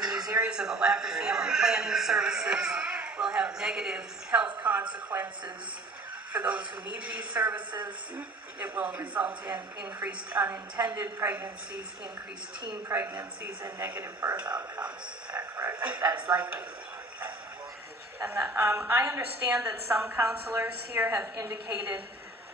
in these areas of a lack of family planning services will have negative health consequences for those who need these services. It will result in increased unintended pregnancies, increased teen pregnancies, and negative birth outcomes. Is that correct? That is likely. And I understand that some counselors here have indicated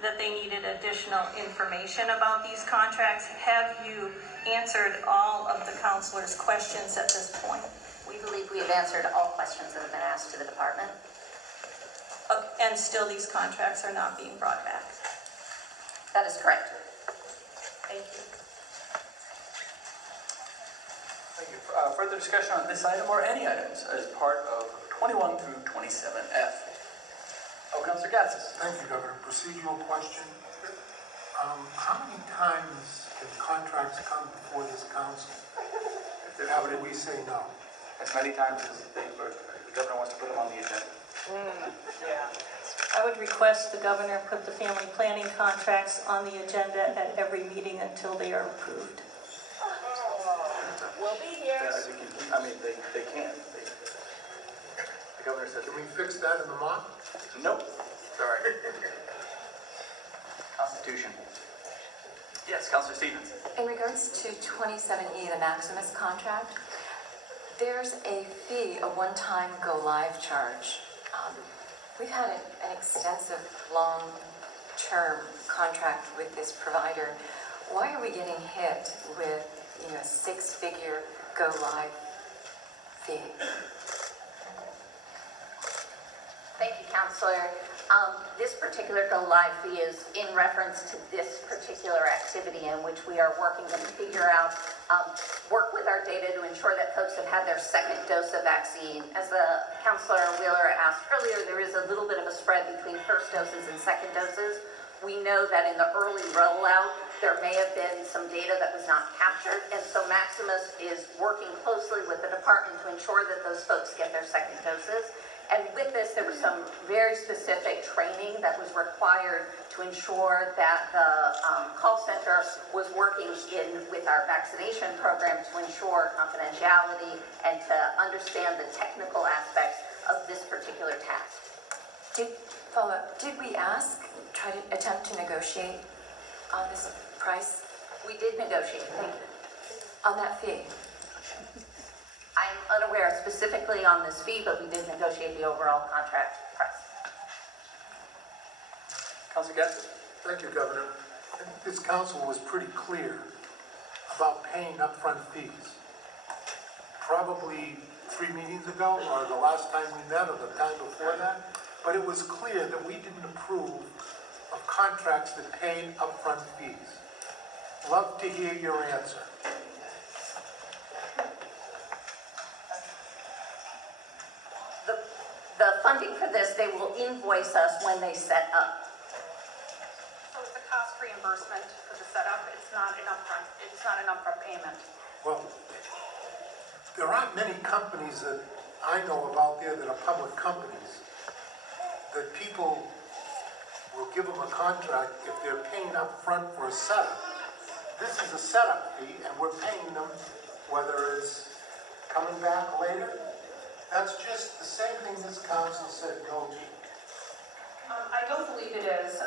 that they needed additional information about these contracts. Have you answered all of the counselors' questions at this point? We believe we have answered all questions that have been asked to the department. And still these contracts are not being brought back? That is correct. Thank you. Thank you. Further discussion on this item or any items as part of 21 through 27F? Oh, Councilor Gatsas. Thank you, Governor. Procedural question. How many times can contracts come before this council? How do we say no? As many times as the governor wants to put them on the agenda. I would request the governor put the family planning contracts on the agenda at every meeting until they are approved. We'll be here. I mean, they can. The governor said, Can we fix that in the month? nope. Sorry. Constitution. Yes, Councilor Stevens. In regards to 27E, the Maximus contract, there's a fee, a one-time go-live charge. We've had an extensive, long-term contract with this provider. Why are we getting hit with, a six-figure go-live fee? Thank you, Counselor. This particular go-live fee is in reference to this particular activity in which we are working to figure out, work with our data to ensure that folks have had their second dose of vaccine. As Counselor Wheeler asked earlier, there is a little bit of a spread between first doses and second doses. We know that in the early rollout, there may have been some data that was not captured, and so Maximus is working closely with the department to ensure that those folks get their second doses. And with this, there was some very specific training that was required to ensure that the call center was working with our vaccination program to ensure confidentiality and to understand the technical aspects of this particular task. Did we try to attempt to negotiate on this price? We did negotiate, thank you. On that fee? I'm unaware specifically on this fee, but we did negotiate the overall contract price. Councilor Gatsas. Thank you, Governor. I think this council was pretty clear about paying upfront fees. Probably 3 meetings ago, or the last time we met, or the time before that. But it was clear that we didn't approve of contracts that paid upfront fees. Love to hear your answer. The funding for this, they will invoice us when they set up. So it's a cost reimbursement for the setup. It's not an upfront payment. Well, there aren't many companies that I know of out there that are public companies that people will give them a contract if they're paying up front for a setup. This is a setup fee, and we're paying them, whether it's coming back later. That's just the same thing this council said no to. I don't believe it is.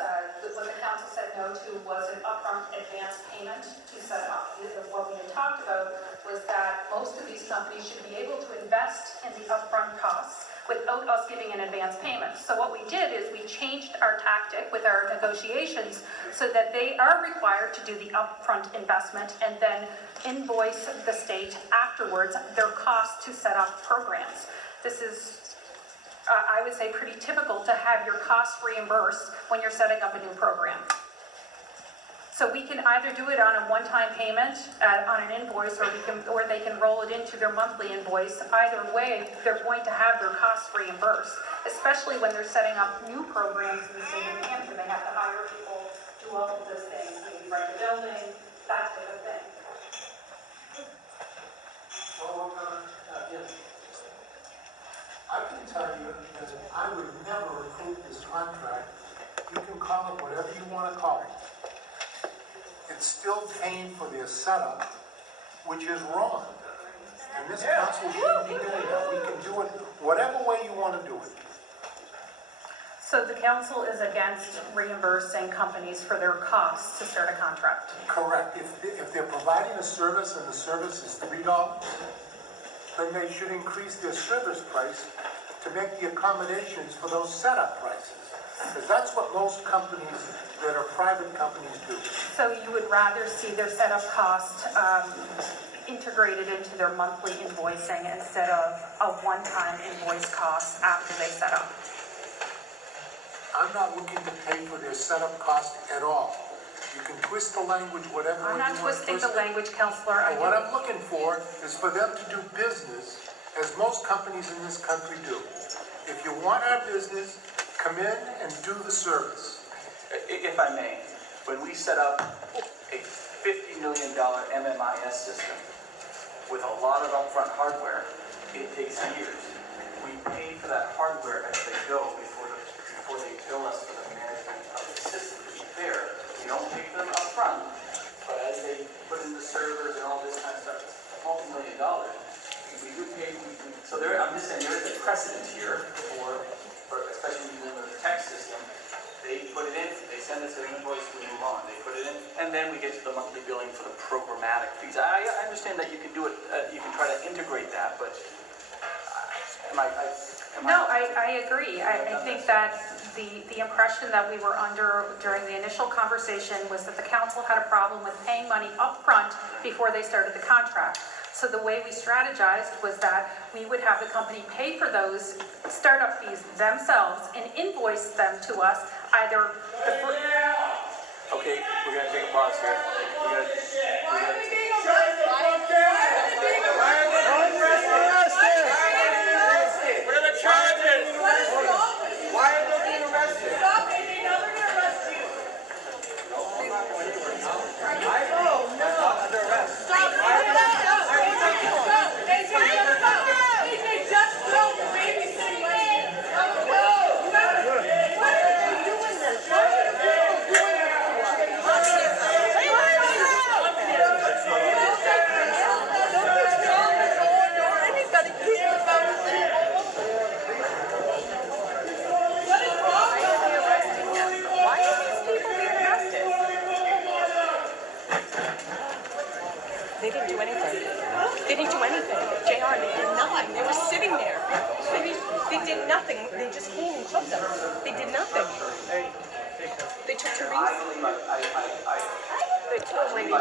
What the council said no to was an upfront advance payment to set up. What we had talked about was that most of these companies should be able to invest in the upfront costs without us giving an advance payment. So what we did is we changed our tactic with our negotiations so that they are required to do the upfront investment and then invoice the state afterwards their costs to set up programs. This is, I would say, pretty typical to have your costs reimbursed when you're setting up a new program. So we can either do it on a one-time payment on an invoice, or they can roll it into their monthly invoice. Either way, they're going to have their costs reimbursed, especially when they're setting up new programs in the state of New Hampshire. They have to hire people, do all of those things, maybe rent a building, that type of thing. Well, yes. I can tell you that I would never approve this contract. You can call it whatever you want to call it. It's still paying for their setup, which is wrong. And this council shouldn't be doing that. We can do it whatever way you want to do it. So the council is against reimbursing companies for their costs to start a contract? Correct. If they're providing a service and the service is $3, then they should increase their service price to make the accommodations for those setup prices. Because that's what most companies that are private companies do. So you would rather see their setup cost integrated into their monthly invoicing instead of a one-time invoice cost after they set up? I'm not looking to pay for their setup cost at all. You can twist the language whatever way I'm you not want to twisting twist the it. language, Counselor. But what I'm looking for is for them to do business as most companies in this country do. If you want our business, come in and do the service. If I may, when we set up a $50 million MMIS system with a lot of upfront hardware, it takes years. We pay for that hardware as they go before they bill us for the management of the system. To be fair, we don't pay for them upfront, but as they put in the servers and all this kind of stuff, it's multi-million dollars. We do pay. So I'm just saying there is a precedent here for especially when you live in the tech system. They put it in, they send us an invoice, we move on. They put it in, and then we get to the monthly billing for the programmatic fees. I understand that you can do it, you can try to integrate that, but No, I agree. I think that the impression that we were under during the initial conversation was that the council had a problem with paying money upfront before they started the contract. So the way we strategized was that we would have the company pay for those startup fees themselves and invoice them to us either the Okay, we're gonna take a pause here. What are the charges? Why are they being arrested? Stop it, they know they're gonna arrest you. Oh, no. Under arrest. Stop it. They just broke the babysitting lady. What are you doing this? Why are you doing They didn't do anything. They didn't do anything. JR, they did nothing. They were sitting there. They did nothing. They just came and took them. They did nothing. They took Therese. They took Lady. I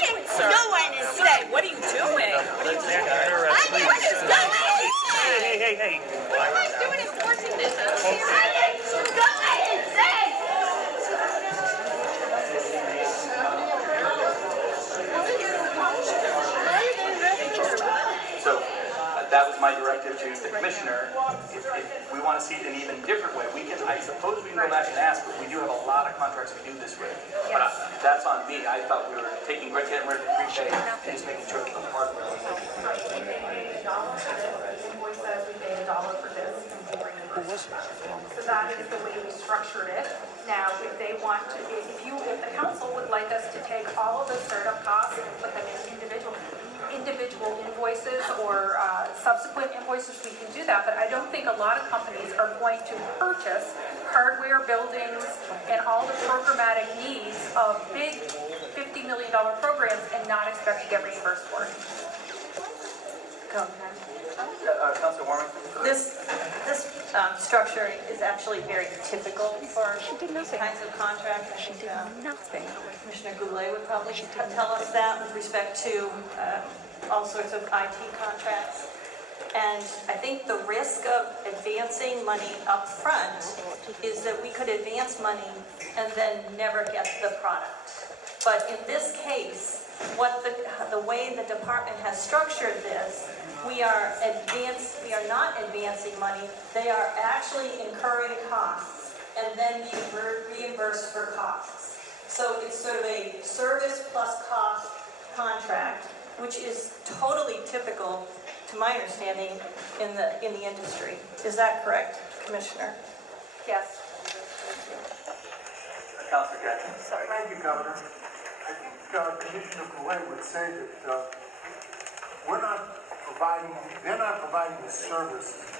didn't go in and say, what are you doing? What are you doing? I didn't just go in and say. Hey. What am I doing enforcing this? I didn't go in and say. So that was my directive to the commissioner. If we want to see it in an even different way, I suppose we can go back and ask, but we do have a lot of contracts we do this with. But that's on me. I thought we were getting rid of prepay and just making sure that the hardware was We paid $1 for this, the invoice says we paid $1 for this, and we reimbursed. So that is the way we structured it. Now, if they want to, if the council would like us to take all of the startup costs and put them in individual invoices or subsequent invoices, we can do that, but I don't think a lot of companies are going to purchase hardware, buildings, and all the programmatic needs of big $50 million programs and not expect to get reimbursed for it. Councilor Warren? This structure is actually very typical for these kinds of contracts. She did nothing. Commissioner Goulet would probably tell us that with respect to all sorts of IT contracts. And I think the risk of advancing money up front is that we could advance money and then never get the product. But in this case, the way the department has structured this, we are not advancing money. They are actually incurring costs and then being reimbursed for costs. So it's sort of a service plus cost contract, which is totally typical, to my understanding, in the industry. Is that correct, Commissioner? Yes. Councilor Gadsden. Thank you, Governor. I think Commissioner Goulet would say that they're not providing the service